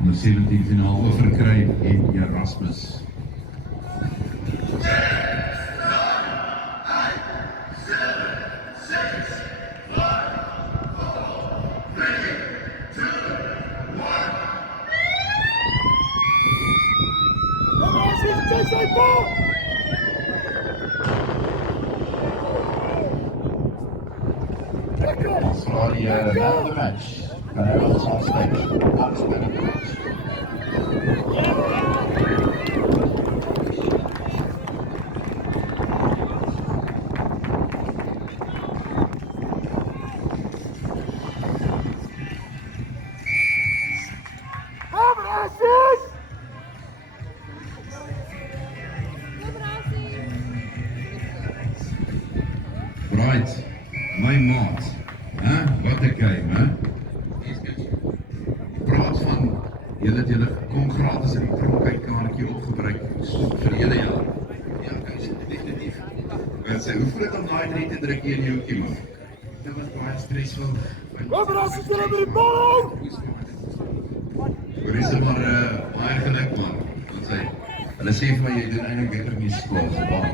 onder 17 finaal verkry en Erasmus. Ons vra die man of the match. Kan hy ons on stage? Ons man of the match. Right, my maat, wat 'n game, hè? Praat van, julle kom gratis in die pronkijkkaartjie opgebruik vir hele jaar. Ja, guys, definitief. Wat sê, hoe voel het om daai 3 te druk hier in jou hoekie, man? Dit was baie stressvol. Kom maar, as jy julle met die bal hou! Hoor is er maar baie geluk, man. Wat sê, hulle sê vir my, jy doen eindelijk beter in die skool, so baie.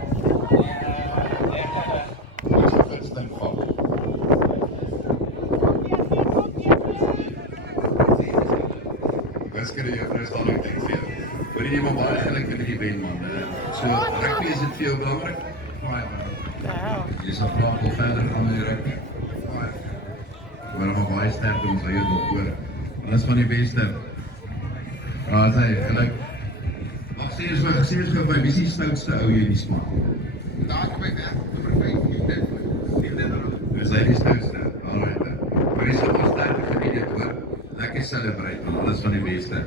Wiskere juffrou is daar ook ding vir jou. Hoor jy nie maar baie geluk met die wen, man. So, rugby is dit vir jou belangrik? Baie, man. Jy sal graag wel verder gaan met die rugby? Baie. Maar nog baie sterk om ons eie dop hoor. Alles van die beste. Sê, geluk. Mag sê eens gou by, wie is die stoutste ou hier in die span? Daar kom ek, nummer 5, Liefde. Is hy die stoutste? Alright. Maar die sal maar sterk geniet dit hoor. Lekker celebrate, man. Alles van die beste.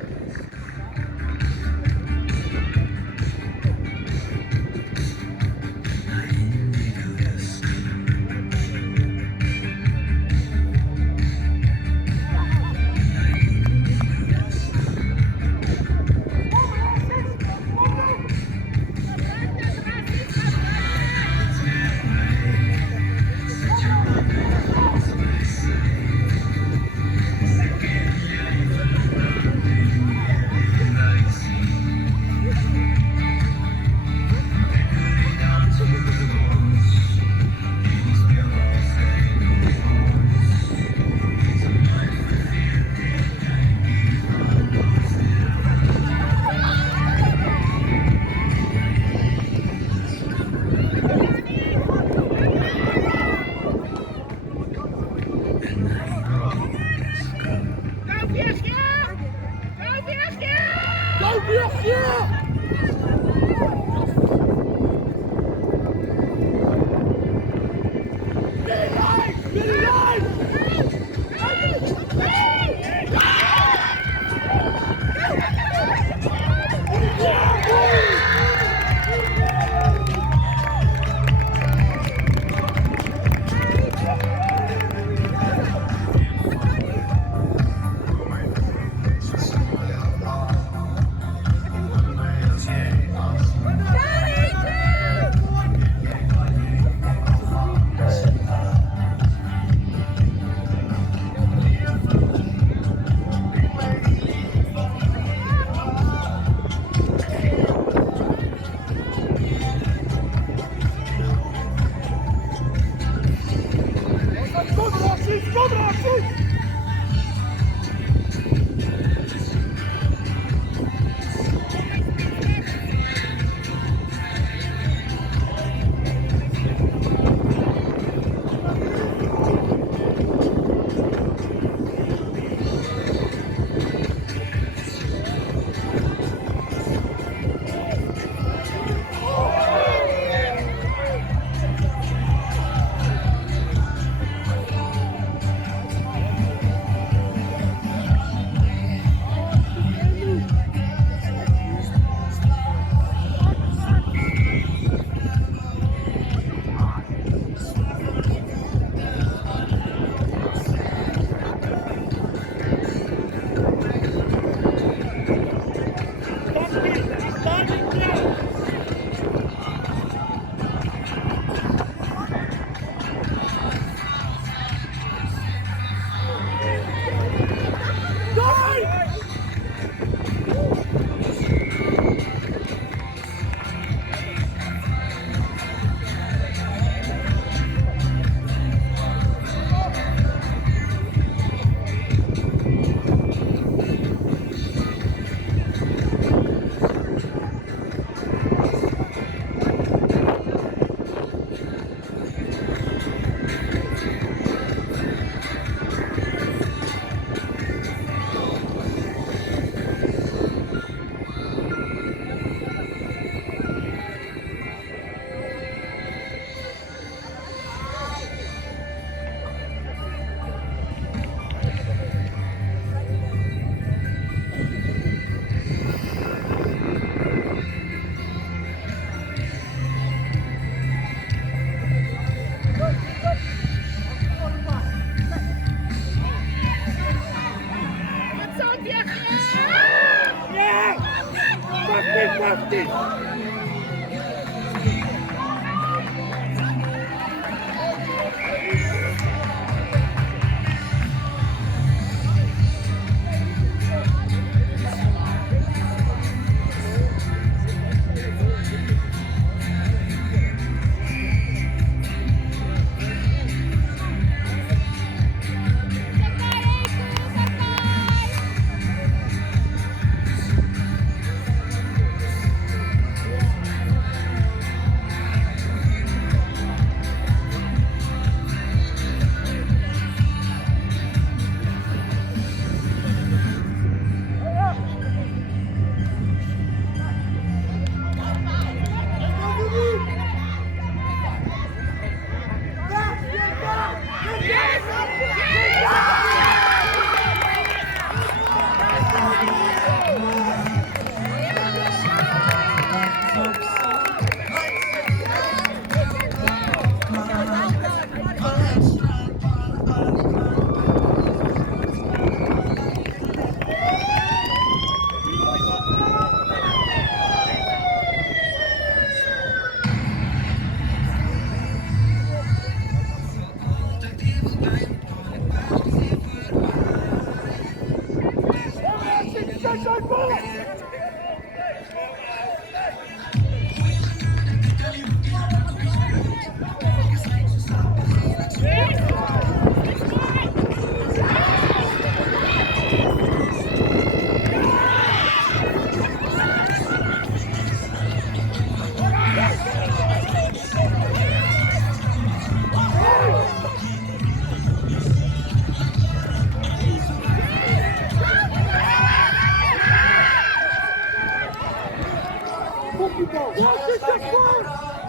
15.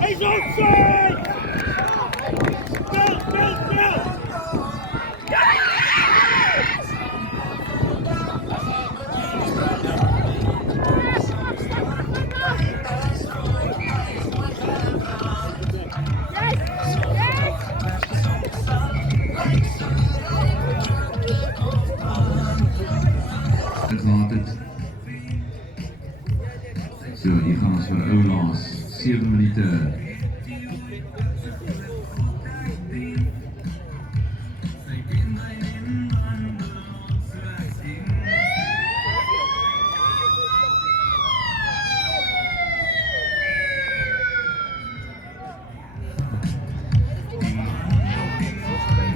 He's offside! Go! So, die gaan voor Olaas. 7 minuten.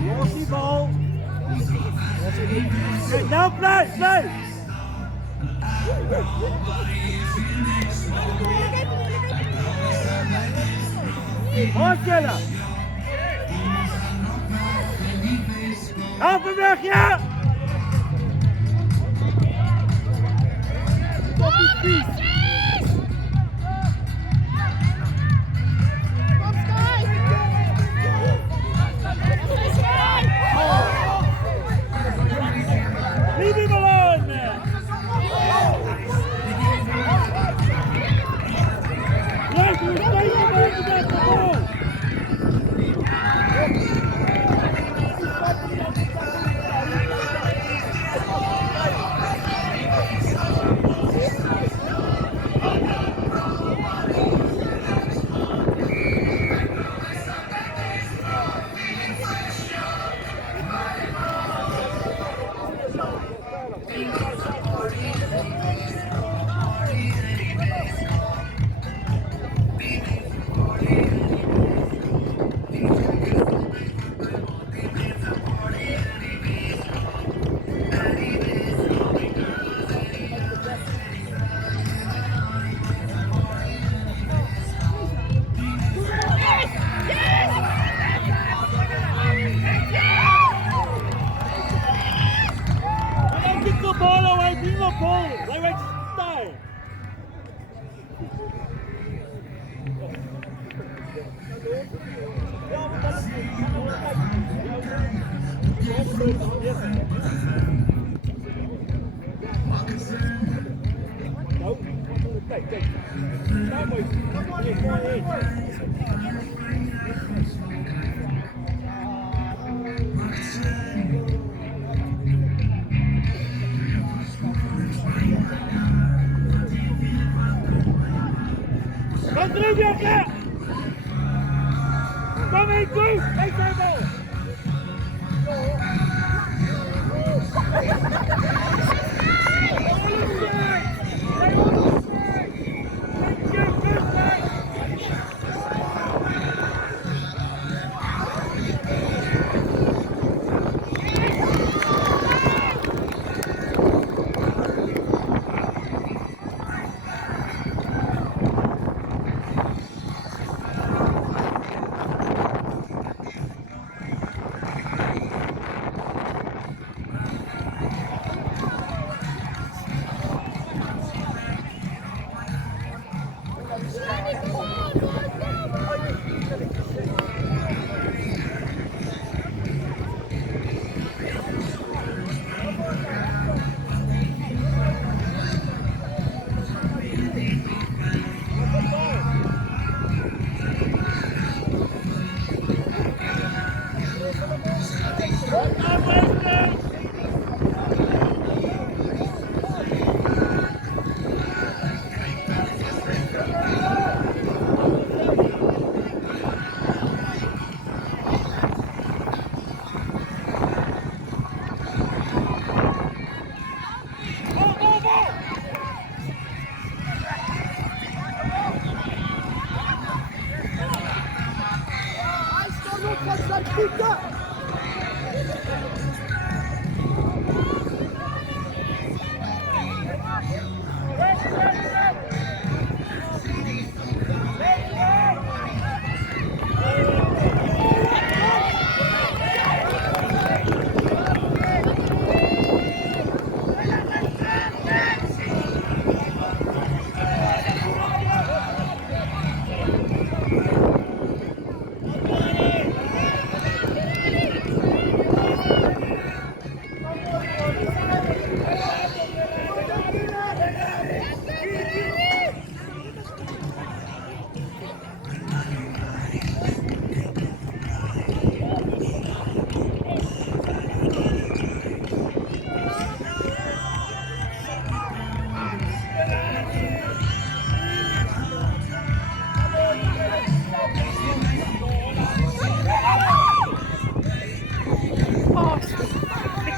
Lost die bal. Nou, blijf! Marcella! Help weg, ja! Op die fiets! Leave him alone, man! Yes, we're staying back to that ball! through, Bianca! Come in, through! Take that ball!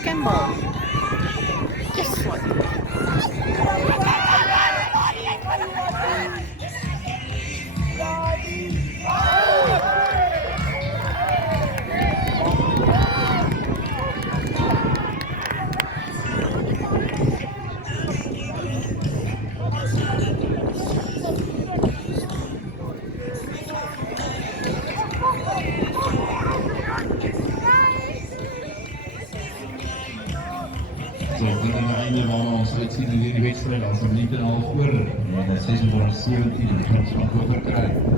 Freaking ball. Yes. So, dan aan het einde van ons uitzien weer die wedstrijd als we niet al voor. En dat is voor 17 en dat van over krijgen.